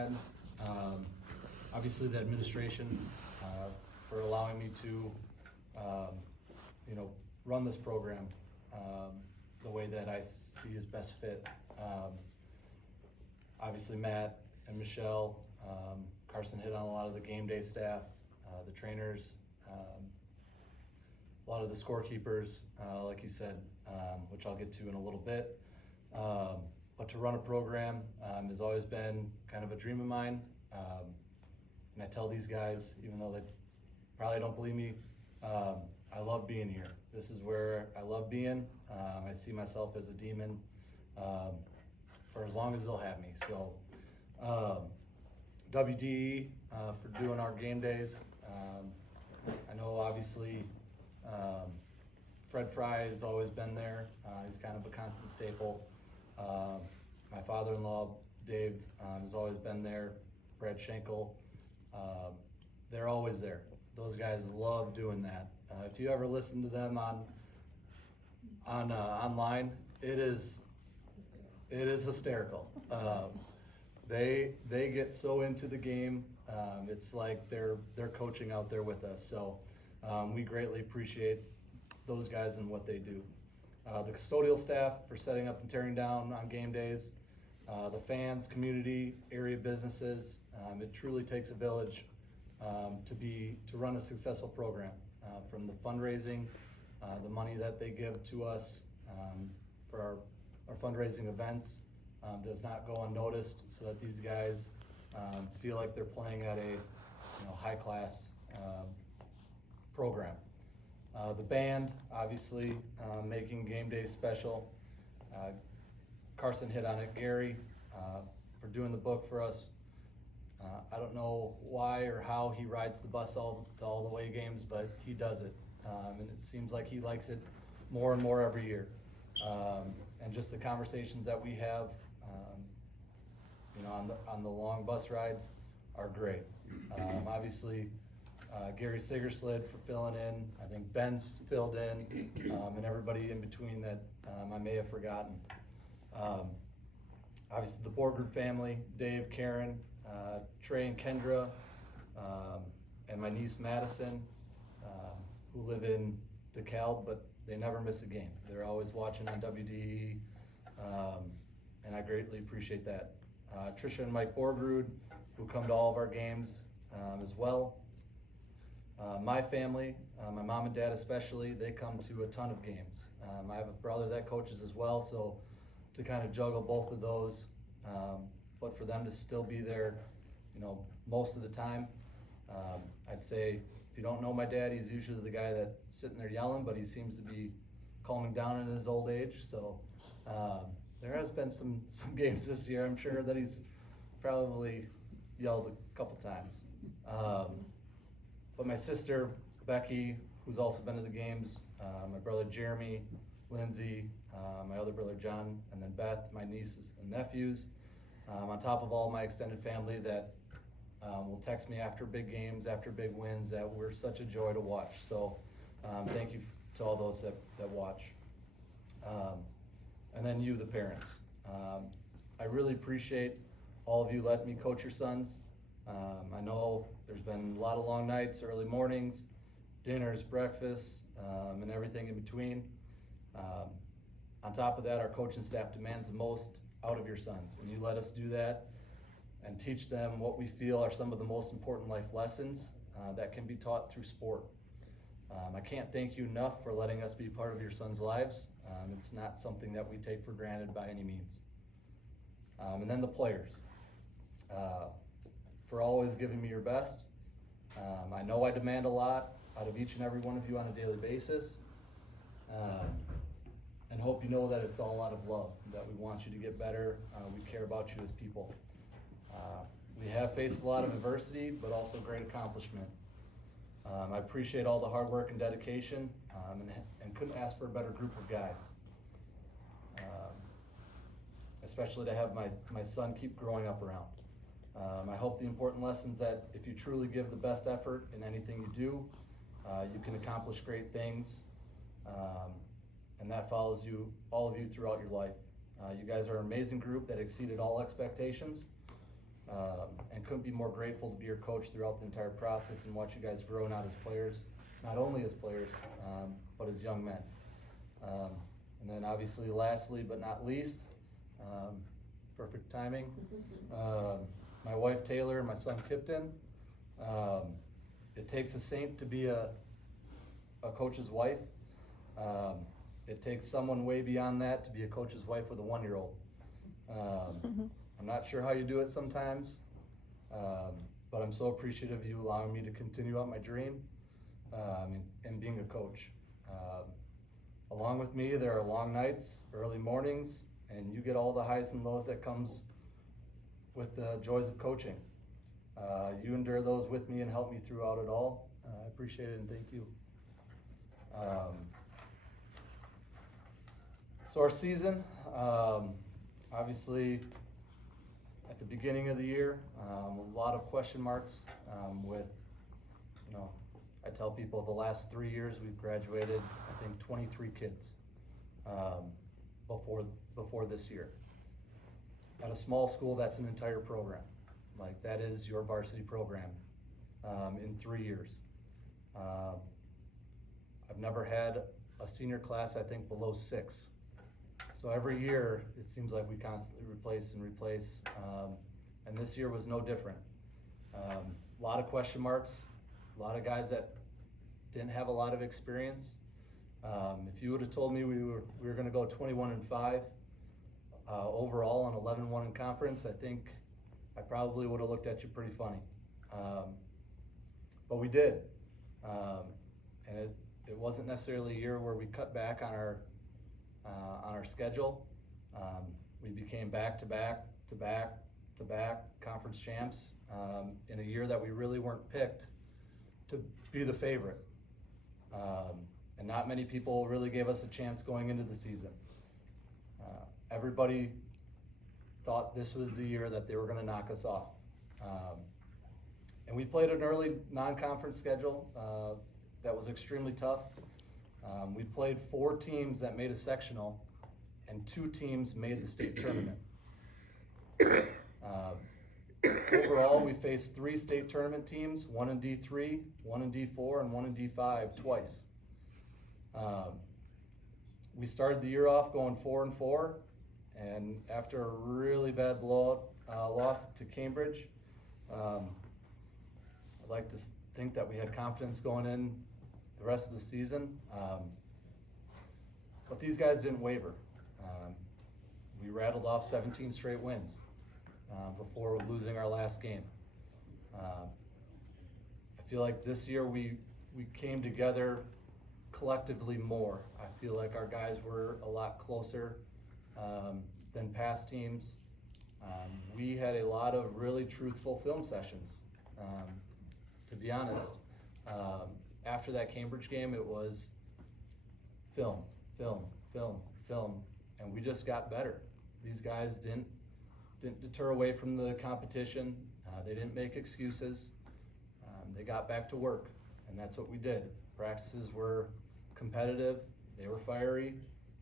had. Obviously the administration for allowing me to, run this program the way that I see is best fit. Obviously Matt and Michelle, Carson hit on a lot of the game day staff, the trainers, a lot of the scorekeepers, like you said, which I'll get to in a little bit. But to run a program has always been kind of a dream of mine. And I tell these guys, even though they probably don't believe me, I love being here. This is where I love being. I see myself as a demon for as long as they'll have me. So WDE for doing our game days. I know obviously Fred Fry has always been there. He's kind of a constant staple. My father-in-law, Dave, has always been there. Brad Schenkel, they're always there. Those guys love doing that. If you ever listen to them online, it is hysterical. They get so into the game. It's like they're coaching out there with us. So we greatly appreciate those guys and what they do. The custodial staff for setting up and tearing down on game days, the fans, community, area businesses. It truly takes a village to run a successful program. From the fundraising, the money that they give to us for our fundraising events does not go unnoticed, so that these guys feel like they're playing at a high-class program. The band, obviously, making game days special. Carson hit on it. Gary, for doing the book for us. I don't know why or how he rides the bus to all the away games, but he does it. And it seems like he likes it more and more every year. And just the conversations that we have, on the long bus rides are great. Obviously, Gary Sigerslid for filling in. I think Ben's filled in, and everybody in between that I may have forgotten. Obviously, the Borgard family, Dave, Karen, Trey and Kendra, and my niece Madison, who live in DeKalb, but they never miss a game. They're always watching on WDE, and I greatly appreciate that. Tricia and Mike Borgrud, who come to all of our games as well. My family, my mom and dad especially, they come to a ton of games. I have a brother that coaches as well, so to kind of juggle both of those, but for them to still be there, most of the time. I'd say if you don't know my dad, he's usually the guy that's sitting there yelling, but he seems to be calming down in his old age. So there has been some games this year. I'm sure that he's probably yelled a couple times. But my sister, Becky, who's also been to the games, my brother Jeremy, Lindsay, my other brother John, and then Beth, my nieces and nephews, on top of all my extended family that will text me after big games, after big wins, that were such a joy to watch. So thank you to all those that watch. And then you, the parents. I really appreciate all of you letting me coach your sons. I know there's been a lot of long nights, early mornings, dinners, breakfasts, and everything in between. On top of that, our coaching staff demands the most out of your sons, and you let us do that and teach them what we feel are some of the most important life lessons that can be taught through sport. I can't thank you enough for letting us be part of your sons' lives. It's not something that we take for granted by any means. And then the players, for always giving me your best. I know I demand a lot out of each and every one of you on a daily basis. And hope you know that it's all out of love, that we want you to get better. We care about you as people. We have faced a lot of adversity, but also great accomplishment. I appreciate all the hard work and dedication, and couldn't ask for a better group of guys. Especially to have my son keep growing up around. I hope the important lessons that if you truly give the best effort in anything you do, you can accomplish great things. And that follows you, all of you, throughout your life. You guys are an amazing group that exceeded all expectations. and couldn't be more grateful to be your coach throughout the entire process and watch you guys grow not as players, not only as players, but as young men. And then obviously lastly but not least, perfect timing, my wife Taylor and my son Kipton. It takes a saint to be a coach's wife. It takes someone way beyond that to be a coach's wife with a 1-year-old. I'm not sure how you do it sometimes, but I'm so appreciative of you allowing me to continue out my dream and being a coach. Along with me, there are long nights, early mornings, and you get all the highs and lows that comes with the joys of coaching. You endure those with me and help me throughout it all. I appreciate it and thank you. So our season, obviously at the beginning of the year, a lot of question marks with, I tell people the last 3 years we've graduated, I think 23 kids before this year. At a small school, that's an entire program. Like that is your varsity program in 3 years. I've never had a senior class, I think, below 6. So every year, it seems like we constantly replace and replace, and this year was no different. A lot of question marks, a lot of guys that didn't have a lot of experience. If you would have told me we were going to go 21-5 overall and 11-1 in conference, I think I probably would have looked at you pretty funny. But we did, and it wasn't necessarily a year where we cut back on our schedule. We became back-to-back conference champs in a year that we really weren't picked to be the favorite. And not many people really gave us a chance going into the season. Everybody thought this was the year that they were gonna knock us off. And we played an early non-conference schedule that was extremely tough. We played 4 teams that made a sectional and 2 teams made the state tournament. Overall, we faced 3 state tournament teams, 1 in D3, 1 in D4, and 1 in D5 twice. We started the year off going 4-4, and after a really bad blowout loss to Cambridge, I'd like to think that we had confidence going in the rest of the season, but these guys didn't waver. We rattled off 17 straight wins before losing our last game. I feel like this year we came together collectively more. I feel like our guys were a lot closer than past teams. We had a lot of really truthful film sessions, to be honest. After that Cambridge game, it was film, and we just got better. These guys didn't deter away from the competition. They didn't make excuses. They got back to work, and that's what we did. Practices were competitive, they were fiery,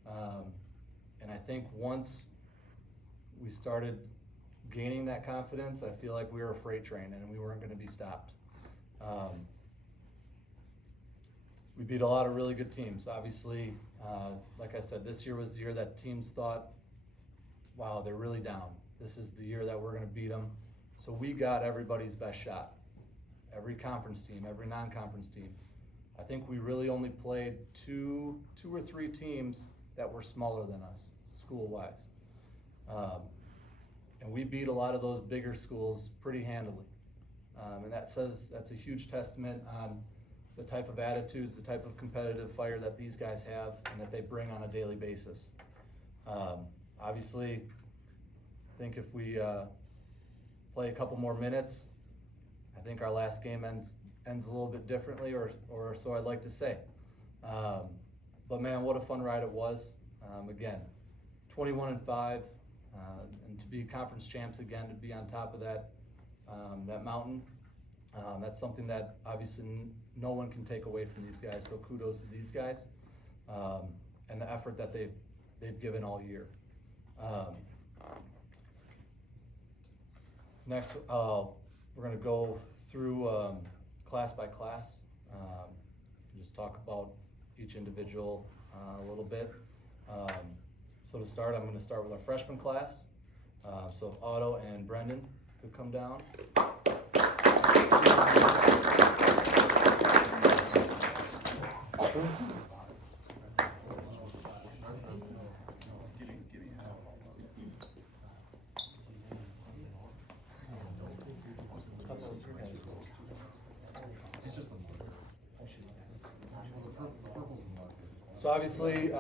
and I think once we started gaining that confidence, I feel like we were a freight train and we weren't going to be stopped. We beat a lot of really good teams. Obviously, like I said, this year was the year that teams thought, wow, they're really down. This is the year that we're going to beat them. So we got everybody's best shot. Every conference team, every non-conference team. I think we really only played two or three teams that were smaller than us, school-wise. And we beat a lot of those bigger schools pretty handily. And that's a huge testament on the type of attitudes, the type of competitive fire that these guys have and that they bring on a daily basis. Obviously, I think if we play a couple more minutes, I think our last game ends a little bit differently, or so I'd like to say. But man, what a fun ride it was. Again, 21-5, and to be conference champs again, to be on top of that mountain. That's something that obviously no one can take away from these guys. So kudos to these guys and the effort that they've given all year. Next, we're going to go through class by class, just talk about each individual a little bit. So to start, I'm going to start with our freshman class. So if Otto and Brendan could come down. So obviously,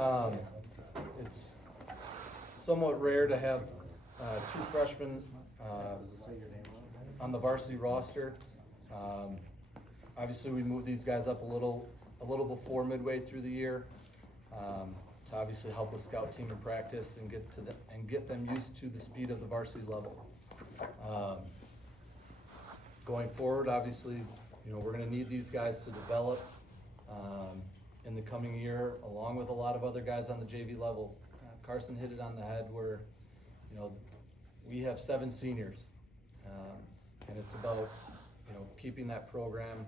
it's somewhat rare to have two freshmen on the varsity roster. Obviously, we moved these guys up a little before midway through the year to obviously help with scout team and practice and get them used to the speed of the varsity level. Going forward, obviously, we're going to need these guys to develop in the coming year, along with a lot of other guys on the JV level. Carson hit it on the head where, we have 7 seniors, and it's about, keeping that program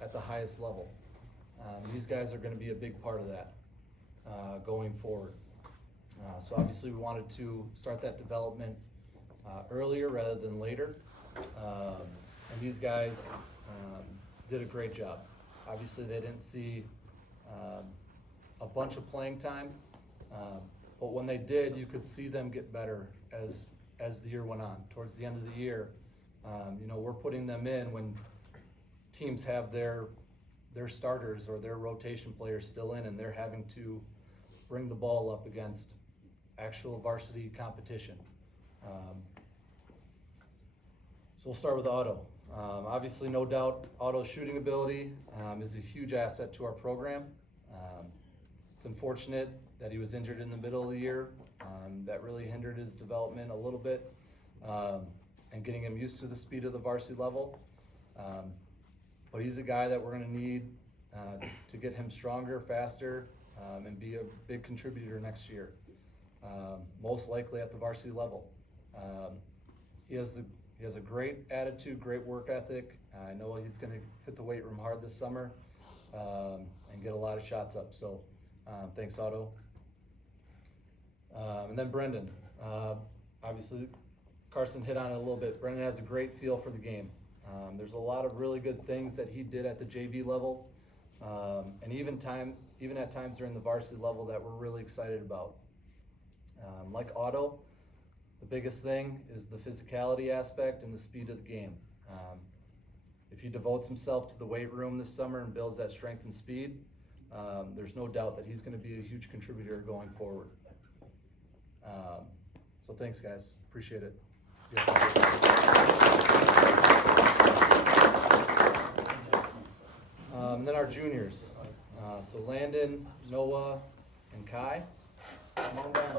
at the highest level. These guys are going to be a big part of that going forward. So obviously we wanted to start that development earlier rather than later, and these guys did a great job. Obviously they didn't see a bunch of playing time, but when they did, you could see them get better as the year went on. Towards the end of the year, we're putting them in when teams have their starters or their rotation players still in, and they're having to bring the ball up against actual varsity competition. So we'll start with Otto. Obviously, no doubt, Otto's shooting ability is a huge asset to our program. It's unfortunate that he was injured in the middle of the year. That really hindered his development a little bit and getting him used to the speed of the varsity level. But he's a guy that we're going to need to get him stronger, faster, and be a big contributor next year, most likely at the varsity level. He has a great attitude, great work ethic. I know he's going to hit the weight room hard this summer and get a lot of shots up. So thanks, Otto. And then Brendan. Obviously, Carson hit on it a little bit. Brendan has a great feel for the game. There's a lot of really good things that he did at the JV level, and even at times during the varsity level that we're really excited about. Like Otto, the biggest thing is the physicality aspect and the speed of the game. If he devotes himself to the weight room this summer and builds that strength and speed, there's no doubt that he's going to be a huge contributor going forward. So thanks, guys. Appreciate it. And then our juniors. So Landon, Noah, and Kai. Come on down.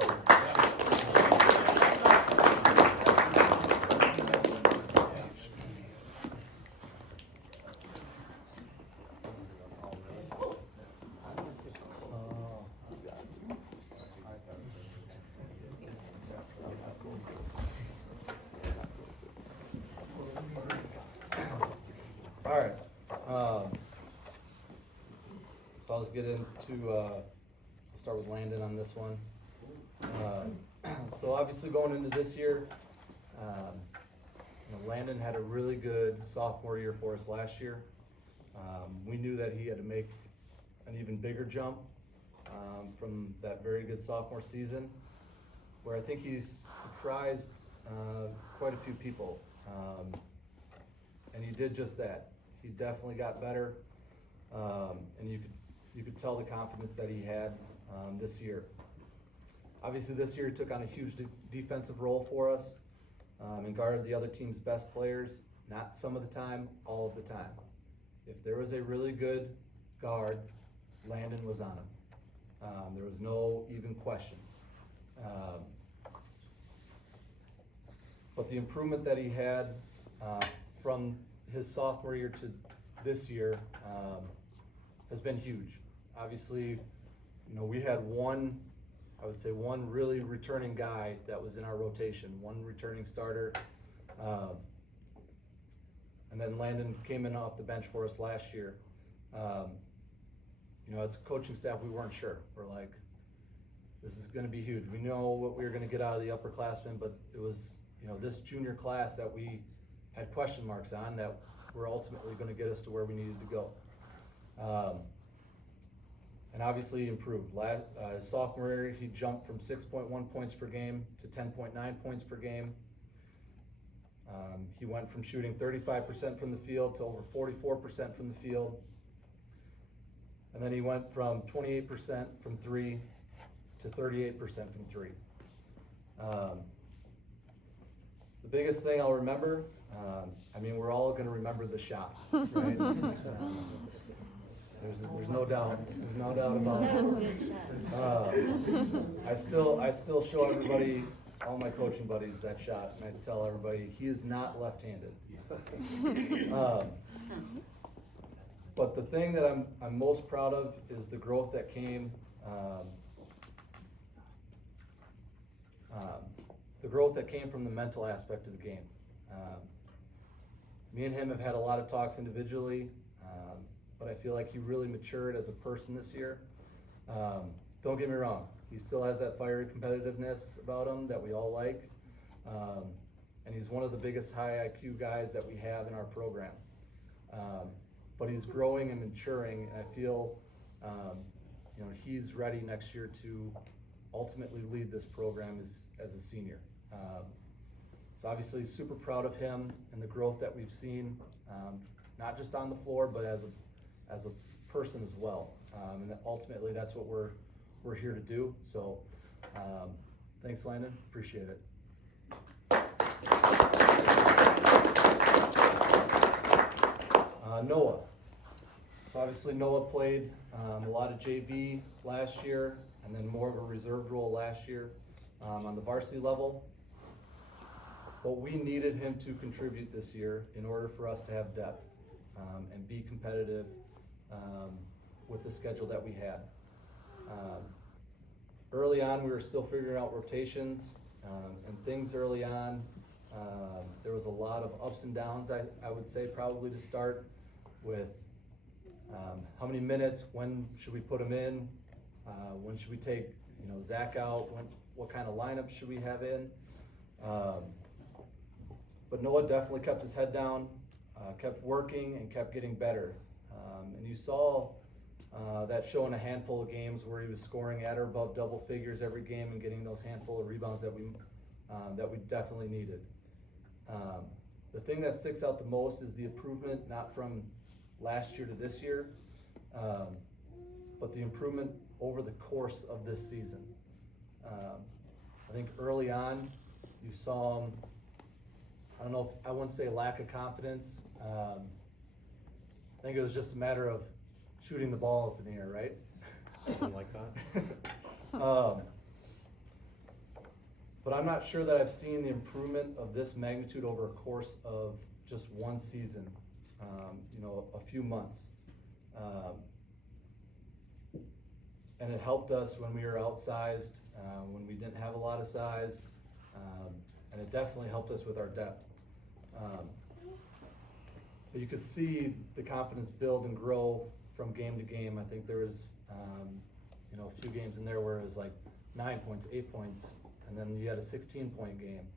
All right. So I'll just get into, we'll start with Landon on this one. So obviously going into this year, Landon had a really good sophomore year for us last year. We knew that he had to make an even bigger jump from that very good sophomore season, where I think he's surprised quite a few people. And he did just that. He definitely got better, and you could tell the confidence that he had this year. Obviously, this year he took on a huge defensive role for us and guarded the other team's best players, not some of the time, all of the time. If there was a really good guard, Landon was on him. There was no even questions. But the improvement that he had from his sophomore year to this year has been huge. Obviously, we had one really returning guy that was in our rotation, one returning starter. and Landon came in off the bench for us last year. As a coaching staff, we weren't sure. We're like, this is going to be huge. We know what we were going to get out of the upperclassmen, but it was, this junior class that we had question marks on that were ultimately going to get us to where we needed to go. And obviously he improved. His sophomore year, he jumped from 6.1 points per game to 10.9 points per game. He went from shooting 35% from the field to over 44% from the field. And then he went from 28% from three to 38% from three. The biggest thing I'll remember, we're all going to remember the shot, right? There's no doubt. There's no doubt about it. I still show everybody, all my coaching buddies, that shot, and I tell everybody he is not left-handed. But the thing that I'm most proud of is the growth that came. The growth that came from the mental aspect of the game. Me and him have had a lot of talks individually, but I feel like he really matured as a person this year. Don't get me wrong, he still has that fiery competitiveness about him that we all like, and he's one of the biggest high IQ guys that we have in our program. But he's growing and maturing, and I feel he's ready next year to ultimately lead this program as a senior. So obviously super proud of him and the growth that we've seen, not just on the floor, but as a person as well. And ultimately that's what we're here to do. So thanks, Landon, appreciate it. Noah. So obviously Noah played a lot of JV last year, and then more of a reserve role last year on the varsity level. But we needed him to contribute this year in order for us to have depth and be competitive with the schedule that we had. Early on, we were still figuring out rotations and things early on. There was a lot of ups and downs, I would say, probably to start with how many minutes, when should we put him in, when should we take Zach out, what kind of lineup should we have in. But Noah definitely kept his head down, kept working, and kept getting better. And you saw that show in a handful of games where he was scoring at or above double figures every game and getting those handful of rebounds that we definitely needed. The thing that sticks out the most is the improvement, not from last year to this year, but the improvement over the course of this season. I think early on, you saw him, I wouldn't say lack of confidence. I think it was just a matter of shooting the ball up in the air, right? Something like that. But I'm not sure that I've seen the improvement of this magnitude over a course of just one season, a few months. And it helped us when we were outsized, when we didn't have a lot of size, and it definitely helped us with our depth. But you could see the confidence build and grow from game to game. I think there was, a few games in there where it was like 9 points, 8 points, and then you had a 16-point game.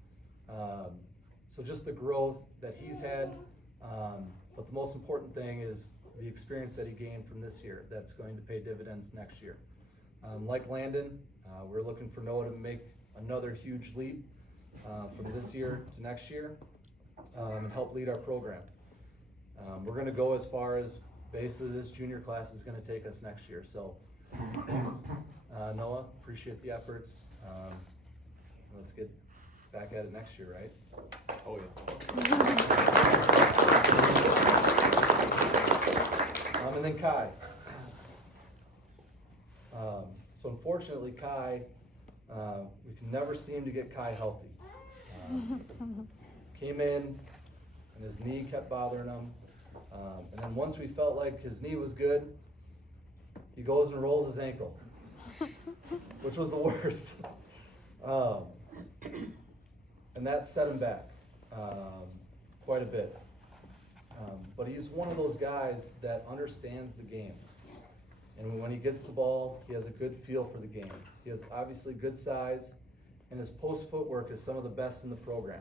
So just the growth that he's had, but the most important thing is the experience that he gained from this year that's going to pay dividends next year. Like Landon, we're looking for Noah to make another huge leap from this year to next year and help lead our program. We're going to go as far as basically this junior class is going to take us next year. So thanks, Noah. Appreciate the efforts. Let's get back at it next year, right? Oh, yeah. And then Kai. So unfortunately, Kai, we can never seem to get Kai healthy. Came in, and his knee kept bothering him. And then once we felt like his knee was good, he goes and rolls his ankle, which was the worst. And that set him back quite a bit. But he's one of those guys that understands the game. And when he gets the ball, he has a good feel for the game. He has obviously good size, and his post footwork is some of the best in the program.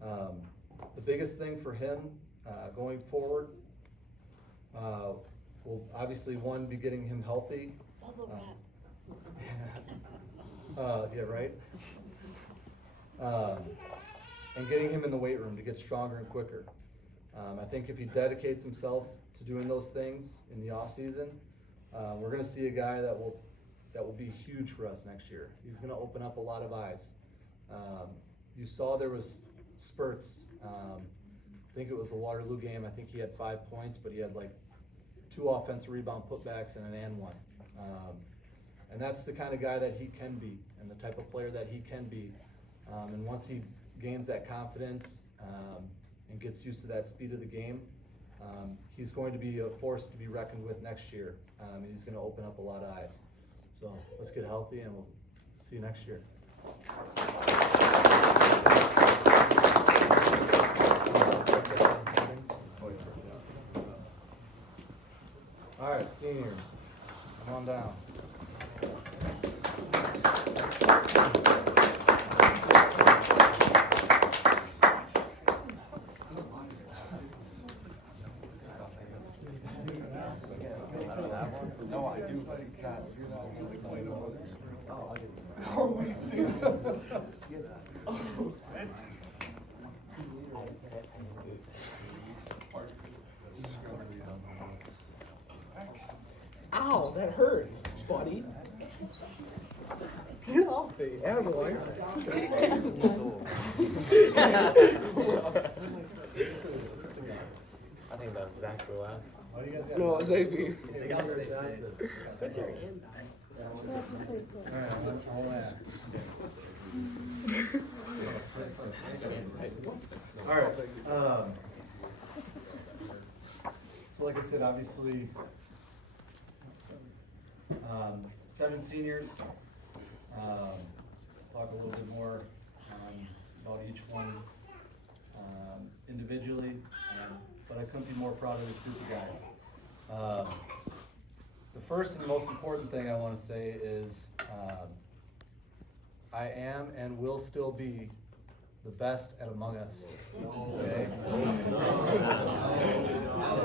The biggest thing for him going forward will obviously, one, be getting him healthy. Bubble wrap. Yeah, right. And getting him in the weight room to get stronger and quicker. I think if he dedicates himself to doing those things in the off season, we're going to see a guy that will be huge for us next year. He's going to open up a lot of eyes. You saw there was spurts. I think it was the Waterloo game. I think he had 5 points, but he had like 2 offensive rebound putbacks and an and one. And that's the kind of guy that he can be, and the type of player that he can be. And once he gains that confidence and gets used to that speed of the game, he's going to be a force to be reckoned with next year. And he's going to open up a lot of eyes. So let's get healthy, and we'll see you next year. All right, seniors, come on down. No, I do. Ow, that hurts, buddy. Get off me, Adeline. I think that was Zach for last. No, it's AP. What's your hand All right. So like I said, obviously, 7 seniors. Talk a little bit more about each one individually, but I couldn't be more proud of this group of guys. The first and most important thing I want to say is I am and will still be the best at Among Us. Okay?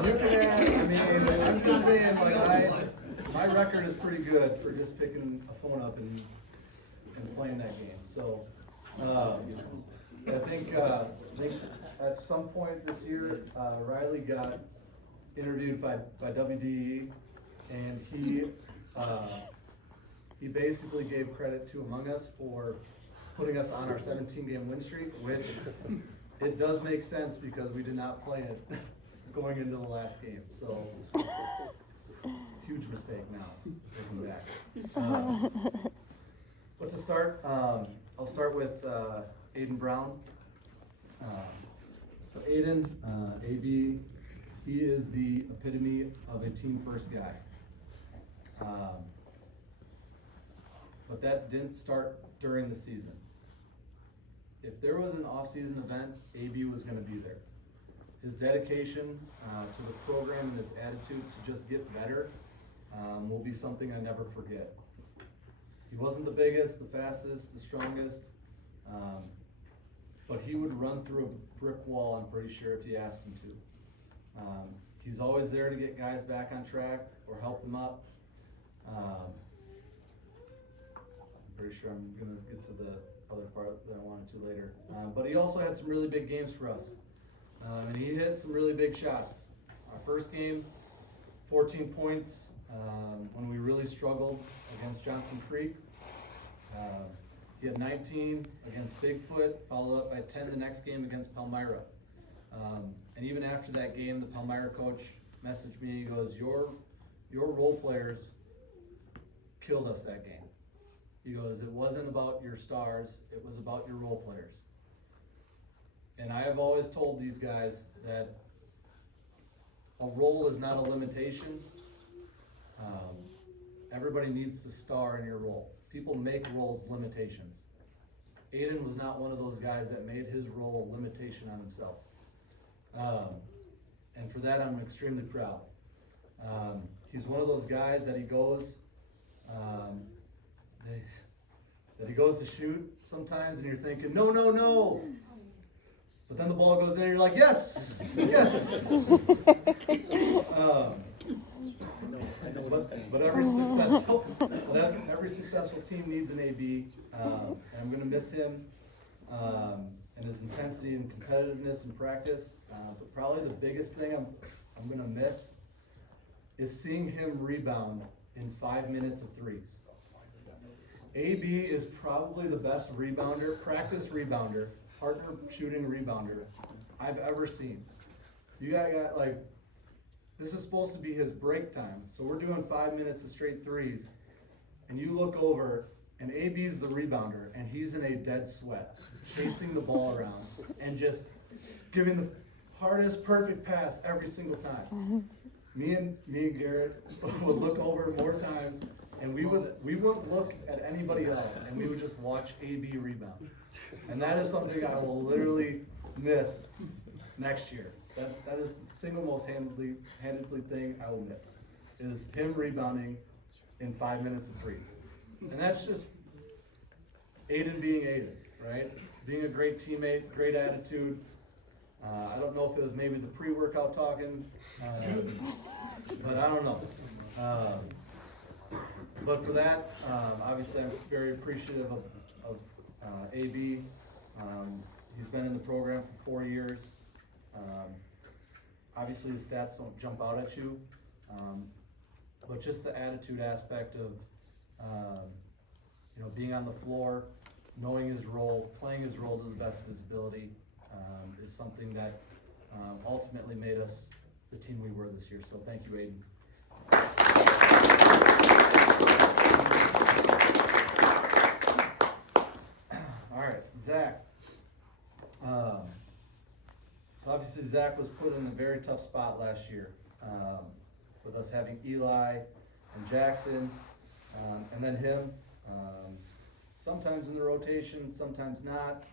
You can ask, I mean, I'm just saying, like, my record is pretty good for just picking a phone up and playing that game. So, I think at some point this year, Riley got interviewed by WDE, and he basically gave credit to Among Us for putting us on our 17-game win streak, which it does make sense because we did not play it going into the last game. So, huge mistake now, looking back. But to start, I'll start with Aiden Brown. So Aiden, AB, he is the epitome of a team-first guy. But that didn't start during the season. If there was an off-season event, AB was going to be there. His dedication to the program and his attitude to just get better will be something I never forget. He wasn't the biggest, the fastest, the strongest, but he would run through a brick wall, I'm pretty sure, if you asked him to. He's always there to get guys back on track or help them up. I'm pretty sure I'm going to get to the other part that I wanted to later. But he also had some really big games for us. And he hit some really big shots. Our first game, 14 points when we really struggled against Johnson Creek. He had 19 against Bigfoot, followed up by 10 the next game against Palmyra. And even after that game, the Palmyra coach messaged me, he goes, your role players killed us that game. He goes, it wasn't about your stars, it was about your role players. And I have always told these guys that a role is not a limitation. Everybody needs to star in your role. People make roles limitations. Aiden was not one of those guys that made his role a limitation on himself. and for that I'm extremely proud. He's one of those guys that he goes to shoot sometimes, and you're thinking, no, no, no. But then the ball goes in, and you're like, yes, yes. But every successful team needs an AB, and I'm going to miss him and his intensity and competitiveness in practice. But probably the biggest thing I'm going to miss is seeing him rebound in 5 minutes of threes. AB is probably the best rebounder, practice rebounder, partner shooting rebounder I've ever seen. You got like, this is supposed to be his break time, so we're doing 5 minutes of straight threes, and you look over, and AB's the rebounder, and he's in a dead sweat, chasing the ball around, and just giving the hardest perfect pass every single time. Me and Garrett would look over more times, and we wouldn't look at anybody else, and we would just watch AB rebound. And that is something I will literally miss next year. That is the single most handedly thing I will miss, is him rebounding in 5 minutes of threes. And that's just Aiden being Aiden, right? Being a great teammate, great attitude. I don't know if it was maybe the pre-workout talking, but I don't know. But for that, obviously I'm very appreciative of AB. He's been in the program for 4 years. Obviously the stats don't jump out at you, but just the attitude aspect of being on the floor, knowing his role, playing his role to the best of his ability, is something that ultimately made us the team we were this year. So thank you, Aiden. All right, Zach. So obviously Zach was put in a very tough spot last year, with us having Eli and Jackson, and then him. Sometimes in the rotation, sometimes not,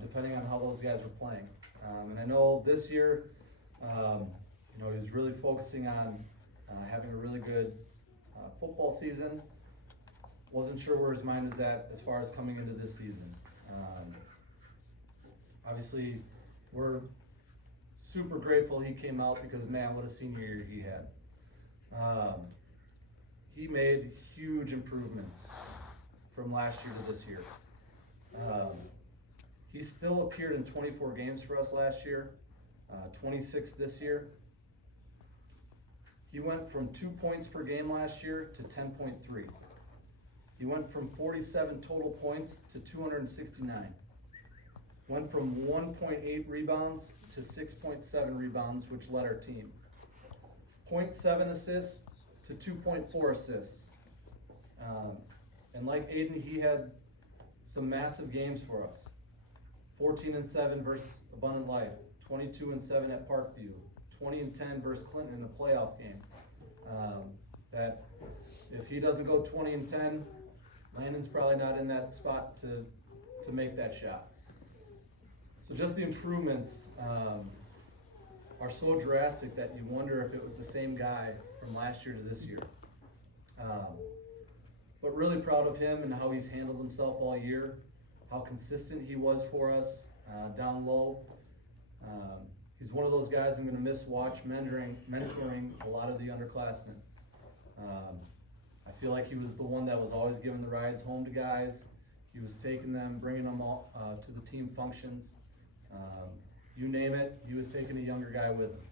depending on how those guys were playing. And I know this year, he was really focusing on having a really good football season. Wasn't sure where his mind was at as far as coming into this season. Obviously, we're super grateful he came out because, man, what a senior year he had. He made huge improvements from last year to this year. He still appeared in 24 games for us last year, 26 this year. He went from 2 points per game last year to 10.3. He went from 47 total points to 269. Went from 1.8 rebounds to 6.7 rebounds, which led our team. 0.7 assists to 2.4 assists. And like Aiden, he had some massive games for us. 14-7 versus Abundant Life, 22-7 at Parkview, 20-10 versus Clinton in a playoff game. That if he doesn't go 20-10, Landon's probably not in that spot to make that shot. So just the improvements are so drastic that you wonder if it was the same guy from last year to this year. But really proud of him and how he's handled himself all year, how consistent he was for us down low. He's one of those guys I'm going to miss mentoring a lot of the underclassmen. I feel like he was the one that was always giving the rides home to guys. He was taking them, bringing them all to the team functions. You name it, he was taking a younger guy with him.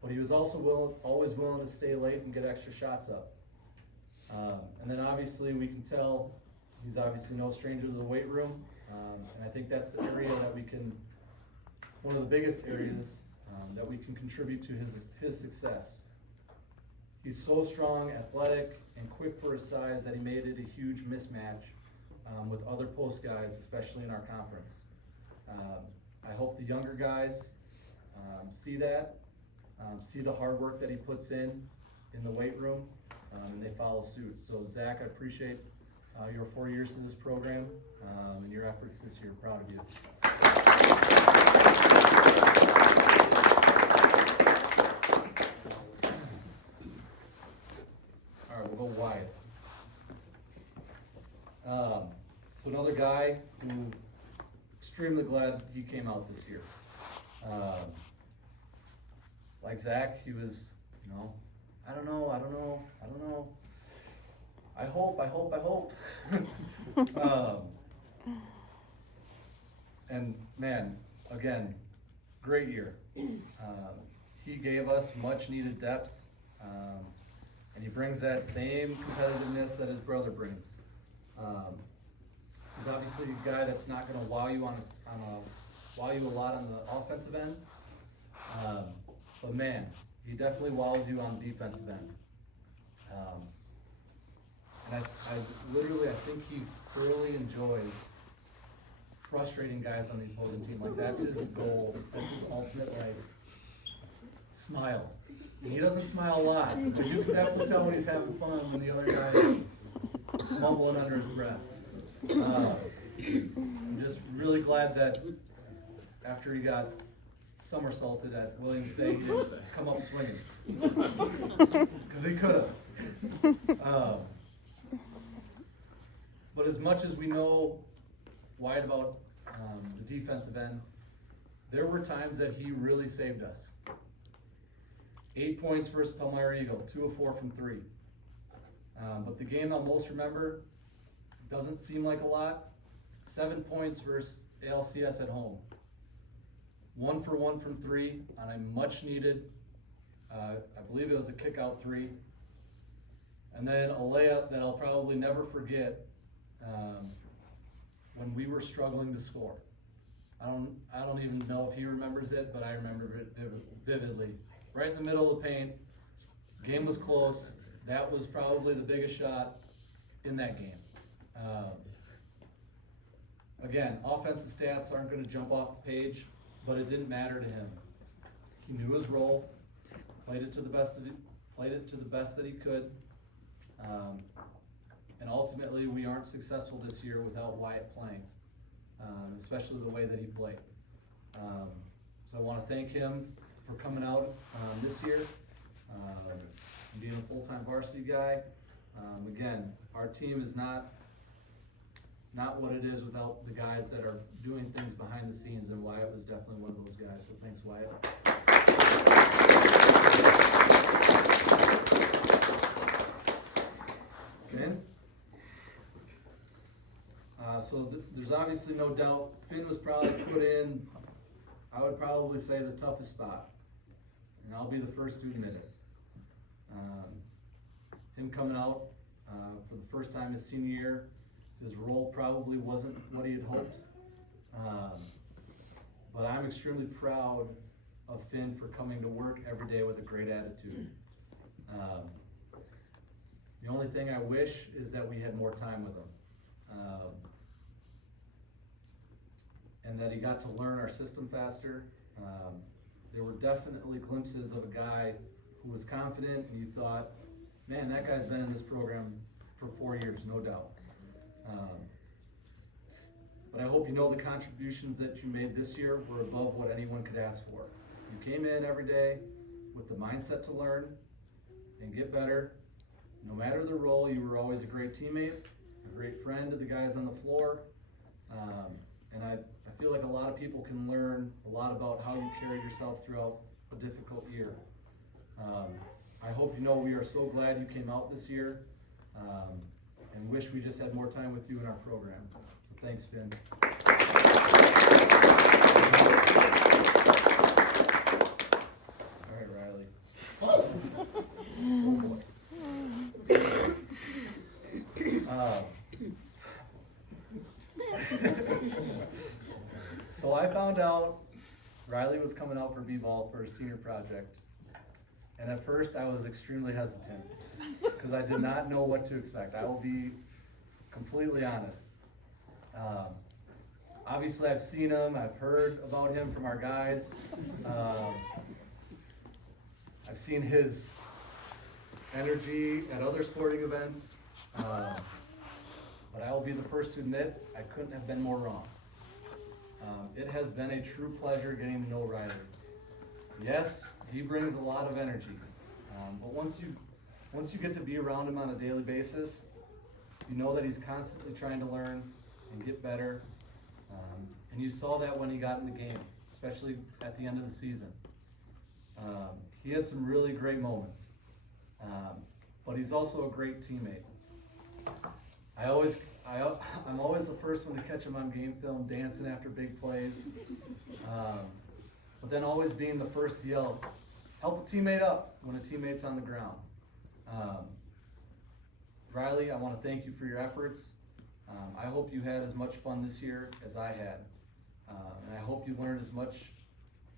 But he was also always willing to stay late and get extra shots up. And then obviously we can tell he's obviously no stranger to the weight room. And I think that's the area that one of the biggest areas that we can contribute to his success. He's so strong, athletic, and quick for his size that he made it a huge mismatch with other post guys, especially in our conference. I hope the younger guys see that, see the hard work that he puts in the weight room, and they follow suit. So Zach, I appreciate your 4 years in this program and your efforts this year. Proud of you. extremely glad he came out this year. Like Zach, he was, I don't know. I hope. And man, again, great year. He gave us much needed depth, and he brings that same competitiveness that his brother brings. He's obviously a guy that's not going to wow you wow you a lot on the offensive end, but man, he definitely wows you on the defensive end. And I think he thoroughly enjoys frustrating guys on the opposing team. Like, that's his goal. That's his ultimate, smile. And he doesn't smile a lot, but you can definitely tell when he's having fun when the other guy is mumbling under his breath. I'm just really glad that after he got somersaulted at Williams Bay, he didn't come up swinging. Because he could have. But as much as we know Wyatt about the defensive end, there were times that he really saved us. 8 points versus Palmyra Eagle, 2 of 4 from 3. But the game I'll most remember doesn't seem like a lot. 7 points versus ALCS at home. 1 for 1 from 3 on a much needed, I believe it was a kick out 3. And then a layup that I'll probably never forget when we were struggling to score. I don't even know if he remembers it, but I remember it vividly. Right in the middle of the paint, game was close. That was probably the biggest shot in that game. Again, offensive stats aren't going to jump off the page, but it didn't matter to him. He knew his role, played it to the best that he could, and ultimately we aren't successful this year without Wyatt playing, especially the way that he played. So I want to thank him for coming out this year, and being a full-time varsity guy. Again, our team is not what it is without the guys that are doing things behind the scenes, and Wyatt was definitely one of those guys, so thanks, Wyatt. Okay. There's obviously no doubt Finn was probably put in, I would probably say, the toughest spot, and I'll be the first to admit it. Him coming out for the first time his senior year, his role probably wasn't what he had hoped, but I'm extremely proud of Finn for coming to work every day with a great attitude. The only thing I wish is that we had more time with him, and that he got to learn our system faster. There were definitely glimpses of a guy who was confident, and you thought, man, that guy's been in this program for 4 years, no doubt. But I hope you know the contributions that you made this year were above what anyone could ask for. You came in every day with the mindset to learn and get better. No matter the role, you were always a great teammate, a great friend to the guys on the floor. And I feel like a lot of people can learn a lot about how you carried yourself throughout a difficult year. I hope you know we are so glad you came out this year, and wish we just had more time with you in our program. So thanks, Finn. All right, Riley. Oh boy. So I found out Riley was coming out for b-ball for a senior project, and at first I was extremely hesitant because I did not know what to expect. I will be completely honest. Obviously I've seen him, I've heard about him from our guys. I've seen his energy at other sporting events, but I will be the first to admit I couldn't have been more wrong. It has been a true pleasure getting to know Riley. Yes, he brings a lot of energy, but once you get to be around him on a daily basis, you know that he's constantly trying to learn and get better, and And you saw that when he got in the game, especially at the end of the season. He had some really great moments, but he's also a great teammate. I'm always the first one to catch him on game film, dancing after big plays, but then always being the first to yell, help a teammate up when a teammate's on the ground. Riley, I want to thank you for your efforts. I hope you had as much fun this year as I had. And I hope you learned as much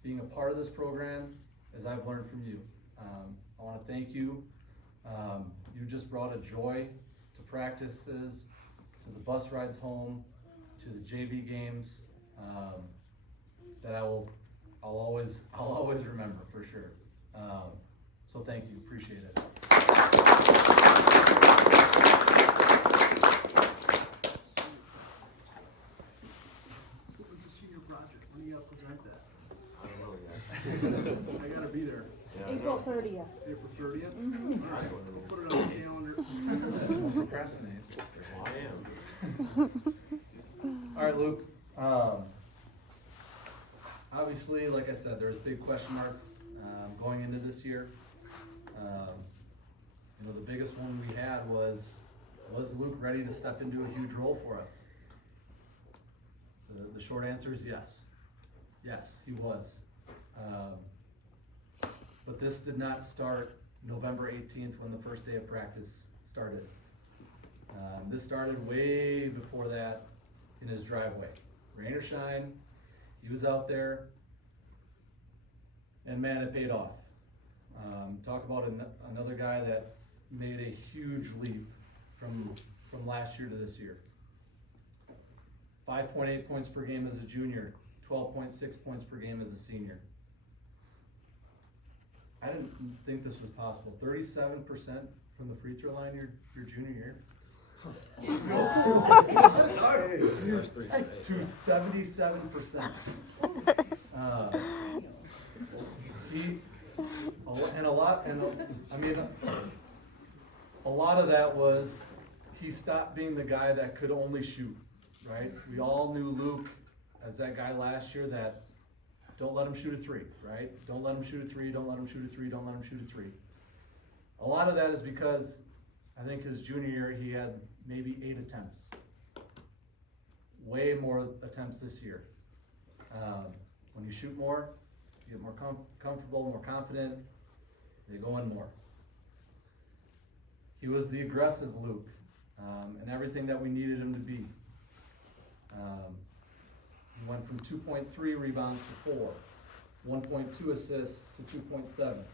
being a part of this program as I've learned from you. I want to thank you. You just brought a joy to practices, to the bus rides home, to the JV games, that I'll always remember for sure. So thank you, appreciate it. When do you present that? I don't know yet. I gotta be there. Yeah, I April know. 30th. April 30th? Mhm. All right, we'll put it on the calendar. Procrastinate. Well, I am. All right, Luke. Obviously, like I said, there's big question marks going into this year. The biggest one we had was Luke ready to step into a huge role for us? The short answer is yes. Yes, he was. But this did not start November 18th when the first day of practice started. This started way before that in his driveway. Rain or shine, he was out there, and man, it paid off. Talk about another guy that made a huge leap from last year to this year. 5.8 points per game as a junior, 12.6 points per game as a senior. I didn't think this was possible. 37% from the free throw line your junior year. To 77%. A lot of that was he stopped being the guy that could only shoot, right? We all knew Luke as that guy last year that don't let him shoot a three, right? Don't let him shoot a three, don't let him shoot a three, don't let him shoot a three. A lot of that is because I think his junior year he had maybe 8 attempts. Way more attempts this year. When you shoot more, you get more comfortable, more confident, they go in more. He was the aggressive Luke, and everything that we needed him to be. He went from 2.3 rebounds to 4, 1.2 assists to 2.7.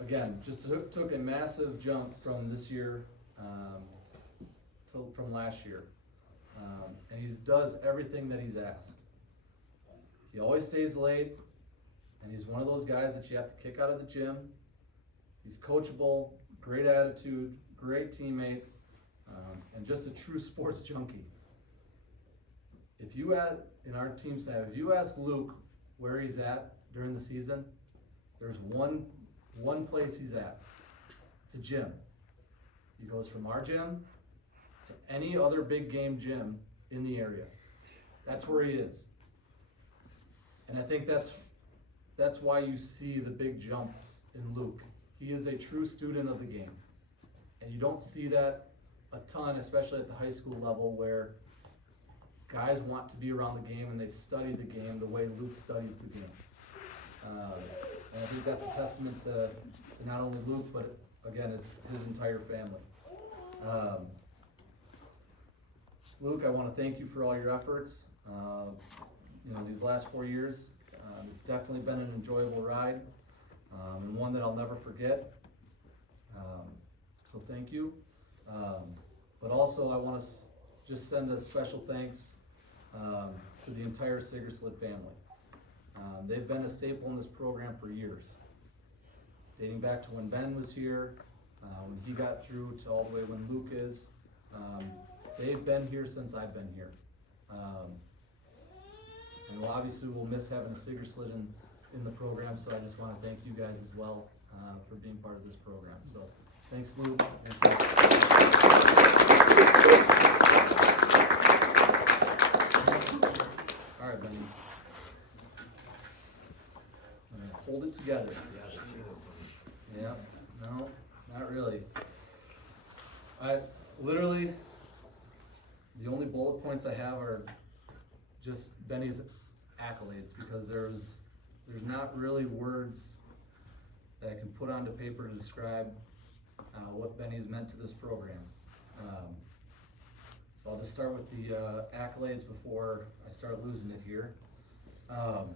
Again, just took a massive jump from this year from last year. And he does everything that he's asked. He always stays late, and he's one of those guys that you have to kick out of the gym. He's coachable, great attitude, great teammate, and just a true sports junkie. In our team staff, if you ask Luke where he's at during the season, there's one place he's at. It's a gym. He goes from our gym to any other big game gym in the area. That's where he is. And I think that's why you see the big jumps in Luke. He is a true student of the game. And you don't see that a ton, especially at the high school level, where guys want to be around the game and they study the game the way Luke studies the game. And I think that's a testament to not only Luke, but again, his entire family. Luke, I want to thank you for all your efforts. These last 4 years, it's definitely been an enjoyable ride, and one that I'll never forget. So thank you. But also, I want to just send a special thanks to the entire Sigerslid family. They've been a staple in this program for years, dating back to when Ben was here, when he got through to all the way when Luke is. They've been here since I've been here. And obviously we'll miss having a Sigerslid in the program, so I just want to thank you guys as well for being part of this program. So thanks, Luke. All right, Benny. I'm gonna hold it together. Yeah, no, not really. Literally, the only bullet points I have are just Benny's accolades, because there's not really words that I can put onto paper to describe what Benny's meant to this program. So I'll just start with the accolades before I start losing it here. So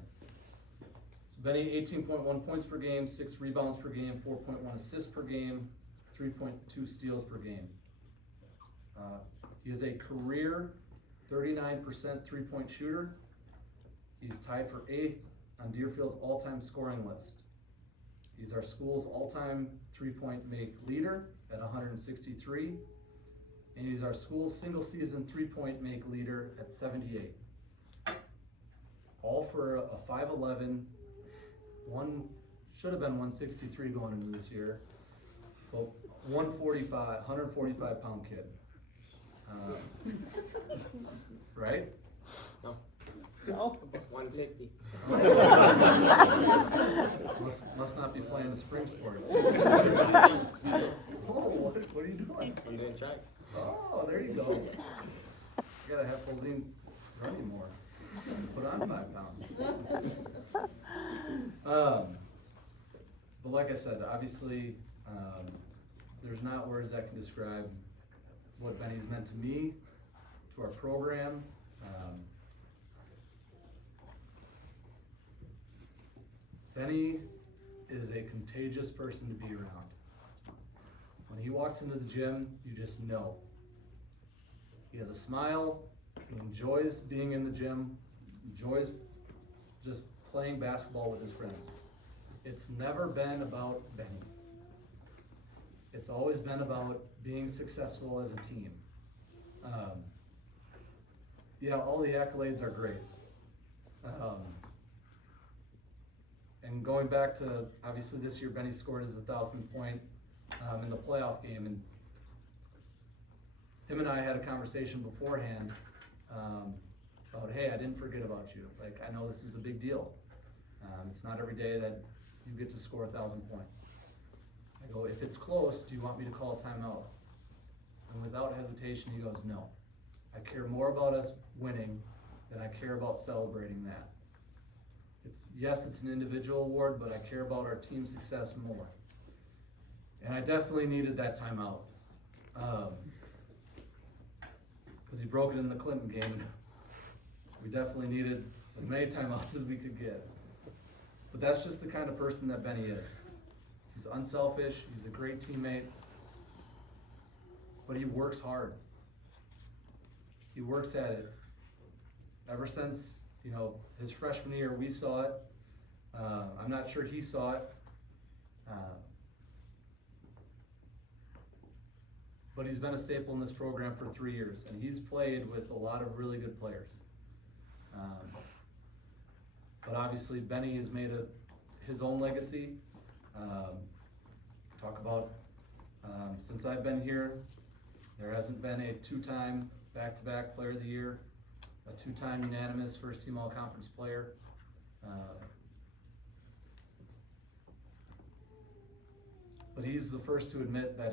Benny, 18.1 points per game, 6 rebounds per game, 4.1 assists per game, 3.2 steals per game. He is a career 39% three-point shooter. He's tied for 8th on Deerfield's all-time scoring list. He's our school's all-time three-point make leader at 163. And he's our school's single-season three-point make leader at 78. All for a 5'11", should have been 163 going into this year, but 145 pound kid. Right? No. No. 150. Must not be playing the spring sport. Oh, what are you doing? I'm doing track. Oh, there you go. You gotta have Pauline running more. Put on 5 pounds. But like I said, obviously, there's not words that can describe what Benny's meant to me, to our program. Benny is a contagious person to be around. When he walks into the gym, you just know. He has a smile, he enjoys being in the gym, enjoys just playing basketball with his friends. It's never been about Benny. It's always been about being successful as a team. Yeah, all the accolades are great. And going back to, obviously this year, Benny scored his 1,000th point in the playoff game, and him and I had a conversation beforehand about, hey, I didn't forget about you. Like, I know this is a big deal. It's not every day that you get to score 1,000 points. I go, if it's close, do you want me to call a timeout? And without hesitation, he goes, no. I care more about us winning than I care about celebrating that. Yes, it's an individual award, but I care about our team success more. And I definitely needed that timeout. Because he broke it in the Clinton game. We definitely needed as many timeouts as we could get. But that's just the kind of person that Benny is. He's unselfish, he's a great teammate, but he works hard. He works at it. Ever since, his freshman year, we saw it. I'm not sure he saw it. But he's been a staple in this program for 3 years, and he's played with a lot of really good players. But obviously, Benny has made his own legacy. Talk about, since I've been here, there hasn't been a 2-time back-to-back player of the year, a 2-time unanimous first-team all-conference player. But he's the first to admit that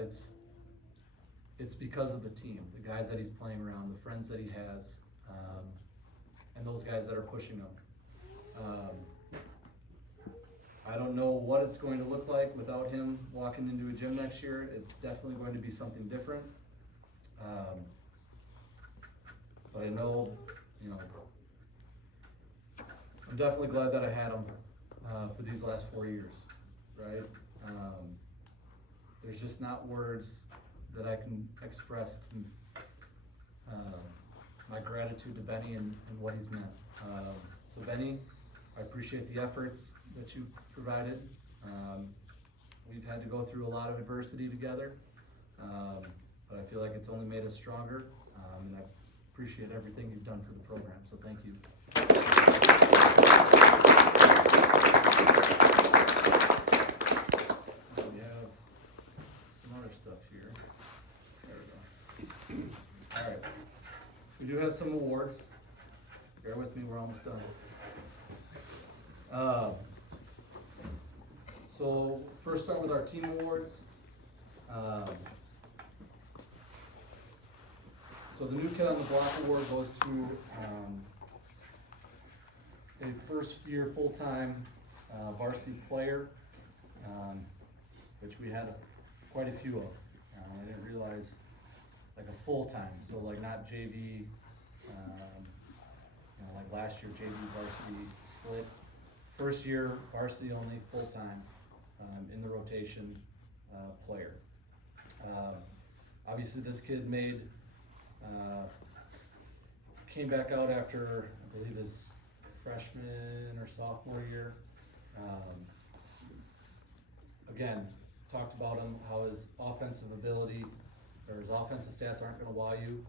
it's because of the team, the guys that he's playing around, the friends that he has, and those guys that are pushing him. I don't know what it's going to look like without him walking into a gym next year. It's definitely going to be something different. But I know, I'm definitely glad that I had him for these last 4 years, right? There's just not words that I can express to, my gratitude to Benny and what he's meant. So Benny, I appreciate the efforts that you provided. We've had to go through a lot of adversity together, but I feel like it's only made us stronger, and I appreciate everything you've done for the program, so thank you. We have some other stuff here. There we go. All right, so we do have some awards. almost done. So first start with our team awards. So the new kid on the block award goes to a first year full-time varsity player, which we had quite a few of. I didn't realize, like a full-time, so like not JV, like last year JV varsity split. First year varsity only, full-time, in the rotation player. Obviously this kid came back out after, I believe, his freshman or sophomore year. Again, talked about him, how his offensive ability, or his offensive stats aren't gonna wow you.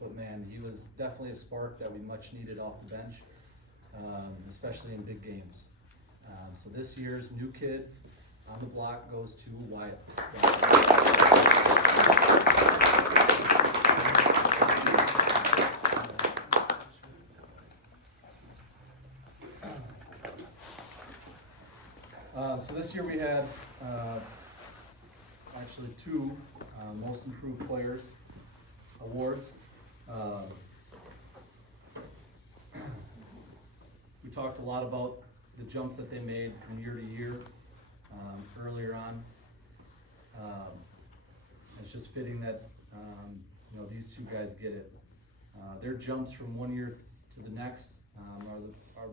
But man, he was definitely a spark that we much needed off the bench, especially in big games. So this year's new kid on the block goes to Wyatt. So this year we had actually two most improved players awards. We talked a lot about the jumps that they made from year to year earlier on. It's just fitting that these two guys get it. Their jumps from one year to the next are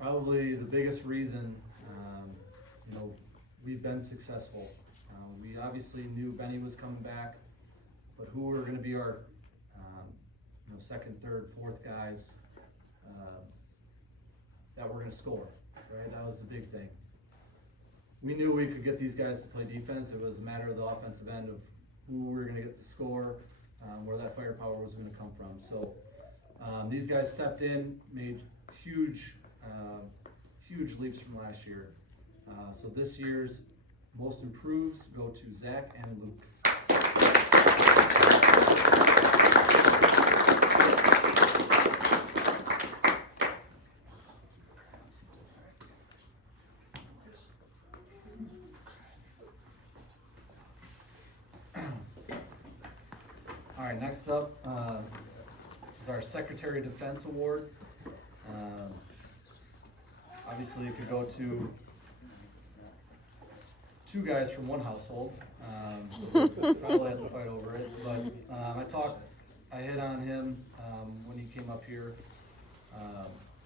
probably the biggest reason we've been successful. We obviously knew Benny was coming back, but who were going to be our second, third, fourth guys that were going to score, right? That was the big thing. We knew we could get these guys to play defense. It was a matter of the offensive end of who we were going to get to score, where that firepower was going to come from. So these guys stepped in, made huge leaps from last year. So this year's most improves go to Zach and Luke. All right, next up is our Secretary of Defense Award. Obviously, it could go to two guys from one household, so we'll probably have to fight over it. But I hit on him when he came up here.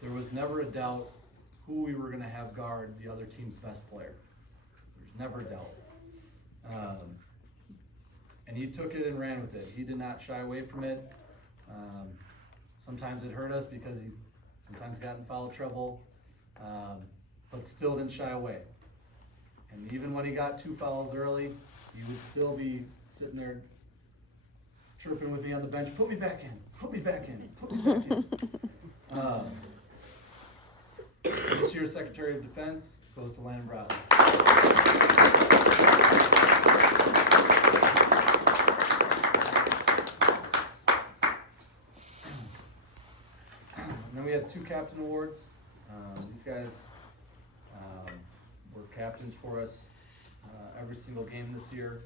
There was never a doubt who we were going to have guard the other team's best player. There's never a doubt. And he took it and ran with it. He did not shy away from it. Sometimes it hurt us because he sometimes got in foul trouble, but still didn't shy away. And even when he got 2 fouls early, he would still be sitting there chirping with me on the bench, put me back in, put me back in, put me back in. This year's Secretary of Defense goes to Landon Bradley. And then we had 2 captain awards. These guys were captains for us every single game this year.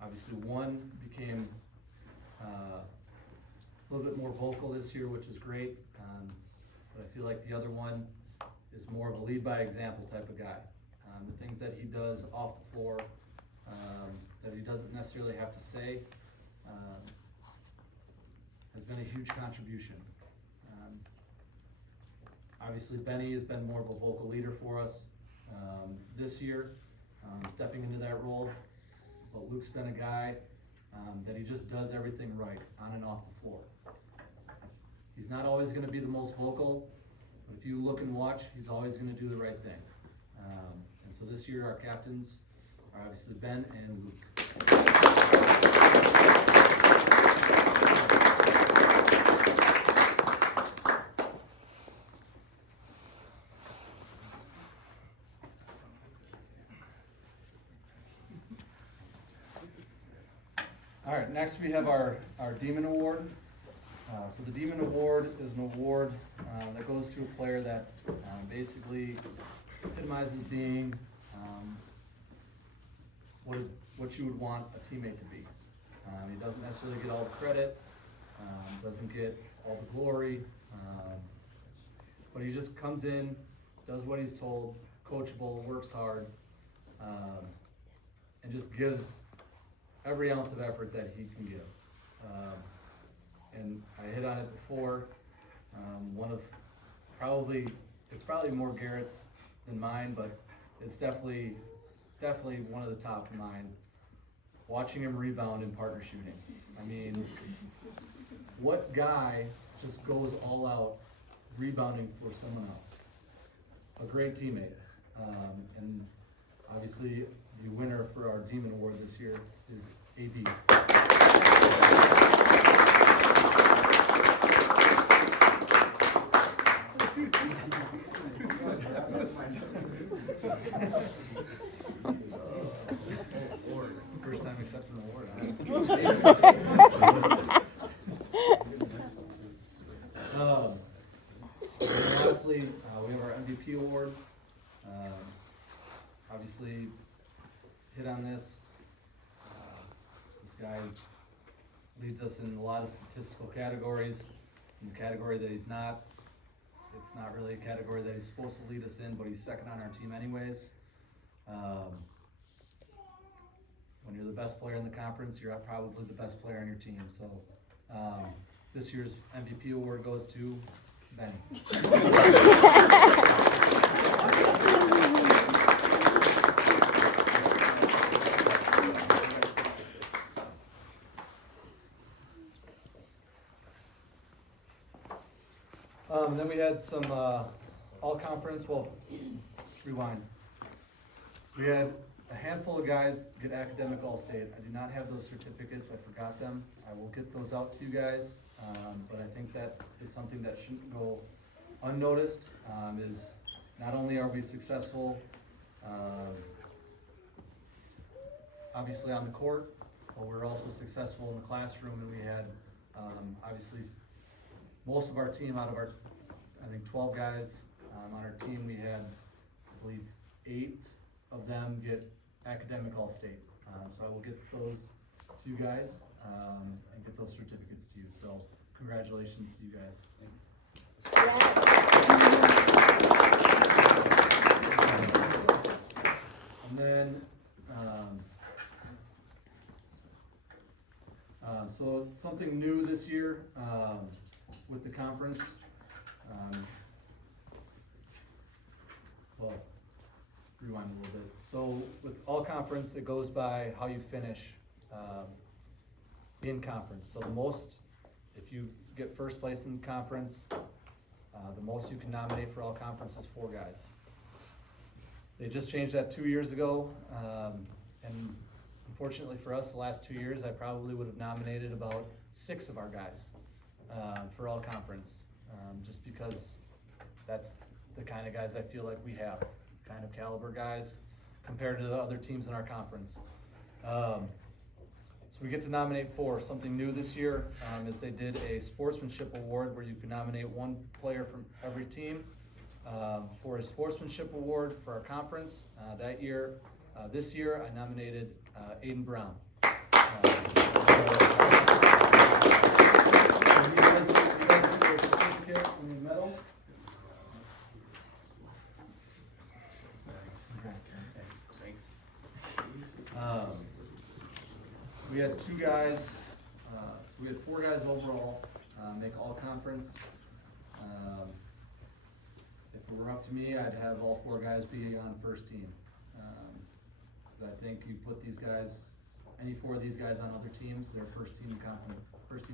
Obviously one became a little bit more vocal this year, which is great, but I feel like the other one is more of a lead by example type of guy. The things that he does off the floor that he doesn't necessarily have to say has been a huge contribution. Obviously, Benny has been more of a vocal leader for us this year, stepping into that role. But Luke's been a guy that he just does everything right on and off the floor. He's not always going to be the most vocal, but if you look and watch, he's always going to do the right thing. And so this year, our captains are obviously Ben and Luke. All right, next we have our Demon Award. So the Demon Award is an award that goes to a player that basically epitomizes being what you would want a teammate to be. He doesn't necessarily get all the credit, doesn't get all the glory, but he just comes in, does what he's told, coachable, works hard, and just gives every ounce of effort that he can give. And I hit on it before, it's probably more Garrett's than mine, but it's definitely one of the top of mine. Watching him rebound in partner shooting. I mean, what guy just goes all out rebounding for someone else? A great teammate. And obviously the winner for our Demon Award this year is AB. First time accepting the award. Lastly, we have our MVP award. Obviously, hit on this. This guy leads us in a lot of statistical categories. In the category that he's not, it's not really a category that he's supposed to lead us in, but he's second on our team anyways. When you're the best player in the conference, you're probably the best player on your team. So this year's MVP award goes to Benny. Then we had some all-conference, rewind. We had a handful of guys get academic all-state. I do not have those certificates, I forgot them. I will get those out to you guys, but I think that is something that shouldn't go unnoticed, is not only are we successful, obviously on the court, but we're also successful in the classroom, and we had, obviously, most of our team out of our, I think 12 guys on our team, we had, I believe, 8 of them get academic all-state. So I will get those to you guys and get those certificates to you. So congratulations to you guys. And then, so something new this year with the conference. Well, rewind a little bit. So with all conference, it goes by how you finish in conference. So the most, if you get first place in the conference, the most you can nominate for all conference is 4 guys. They just changed that 2 years ago, and unfortunately for us, the last 2 years, I probably would have nominated about 6 of our guys for all conference, just because that's the kind of guys I feel like we have, kind of caliber guys compared to the other teams in our conference. So we get to nominate 4. Something new this year is they did a sportsmanship award where you can nominate 1 player from every team for a sportsmanship award for our conference. This year I nominated Aiden Brown. You guys get your certificate and your medal. We had 2 guys, so we had 4 guys overall make all conference. If it were up to me, I'd have all 4 guys be on first team. Because I think you put these guys, any 4 of these guys on other teams, they're first team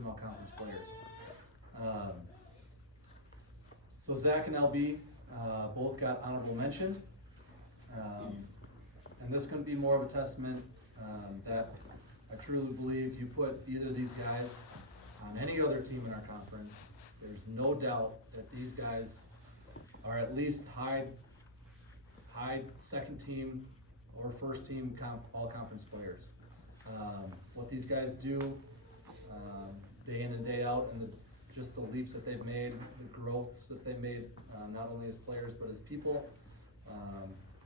all conference players. So Zach and LB both got honorable mention. And this couldn't be more of a testament that I truly believe you put either of these guys on any other team in our conference, there's no doubt that these guys are at least high second team or first team all conference players. What these guys do day in and day out in the just the leaps that they've made, the growths that they made, not only as players but as people,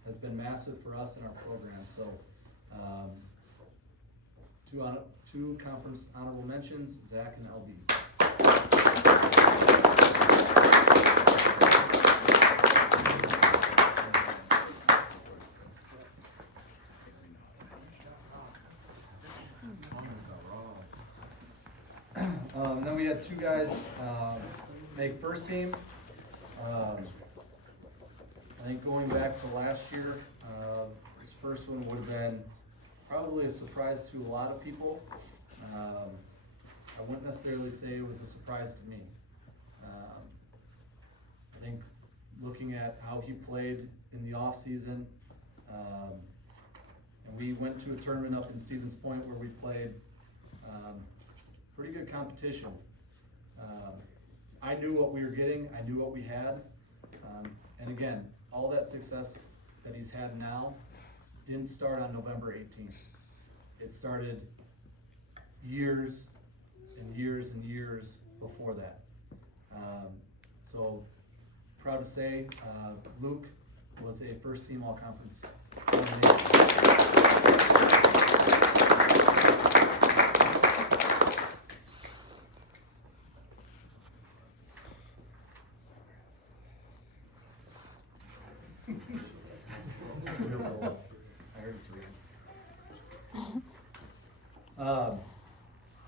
has been massive for us in our program. So, two conference honorable mentions, Zach and LB. And then we had two guys make first team. I think going back to last year, this first one would have been probably a surprise to a lot of people. I wouldn't necessarily say it was a surprise to me. I think looking at how he played in the off season, and we went to a tournament up in Stevens Point where we played pretty good competition. I knew what we were getting, I knew what we had, and again, all that success that he's had now didn't start on November 18th. It started years and years and years before that. So proud to say, Luke was a first team all conference.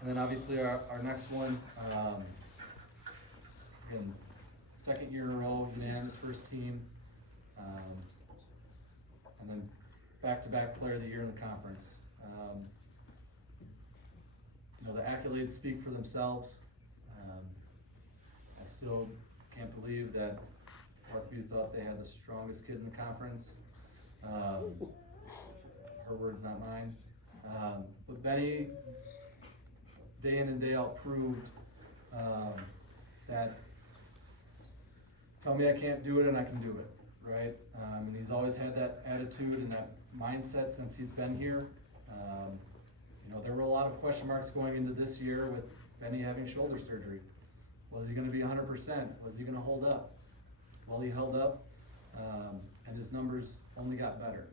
And then obviously our next one, again, second year in a row, unanimous first team, and then back-to-back player of the year in the conference. You know, the accolades speak for themselves. I still can't believe that Parkview thought they had the strongest kid in the conference. Her words, not mine. But Benny, day in and day out, proved that tell me I can't do it and I can do it, right? And he's always had that attitude and that mindset since he's been here. You know, there were a lot of question marks going into this year with Benny having shoulder surgery. Was he going to be 100%? Was he going to hold up? Well, he held up, and his numbers only got better.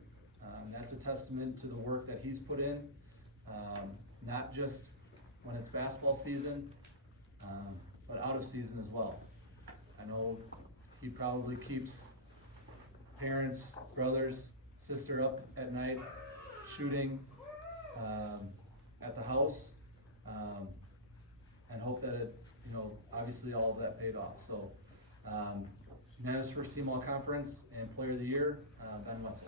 That's a testament to the work that he's put in, not just when it's basketball season, but out of season as well. I know he probably keeps parents, brothers, sister up at night shooting at the house, and hope that it, you know, obviously all of that paid off. So, unanimous first team all conference and player of the year, Ben Wetzel.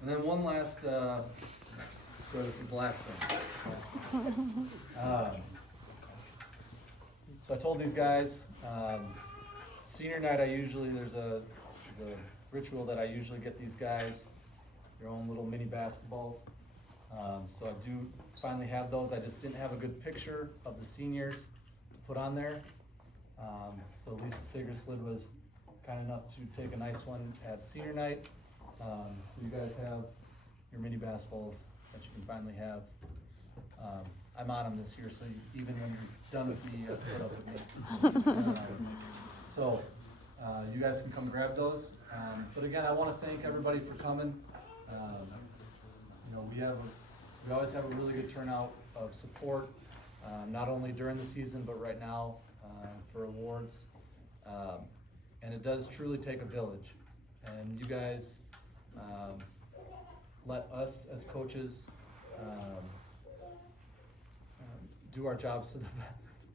And then one last, so this is the last thing. So I told these guys, senior night there's a ritual that I usually get these guys their own little mini basketballs. So I do finally have those. I just didn't have a good picture of the seniors to put on there. So Lisa Sigerslid was kind enough to take a nice one at senior night. So you guys have your mini basketballs that you can finally have. I'm on them this year, so even when you're done with me, you have to put up with me. So you guys can come grab those. But again, I want to thank everybody for coming. You know, we always have a really good turnout of support, not only during the season, but right now for awards. And it does truly take a village. And you guys let us as coaches do our jobs to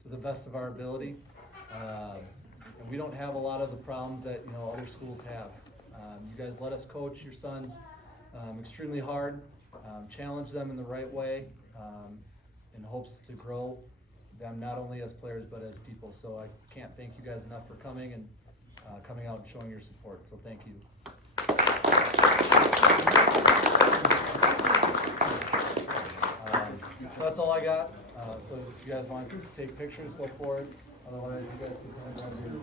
the best of our ability. And we don't have a lot of the problems that, you know, other schools have. You guys let us coach your sons extremely hard, challenge them in the right way, in hopes to grow them not only as players but as people. So I can't thank you guys enough for coming and coming out and showing your support. So thank you. So that's all I got. So if you guys want to take pictures, go for it. Otherwise, you guys can come down here.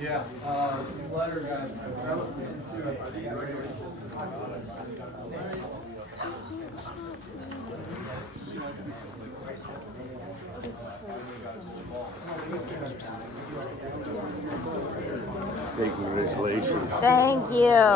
Yeah, letter got. Congratulations. Thank you.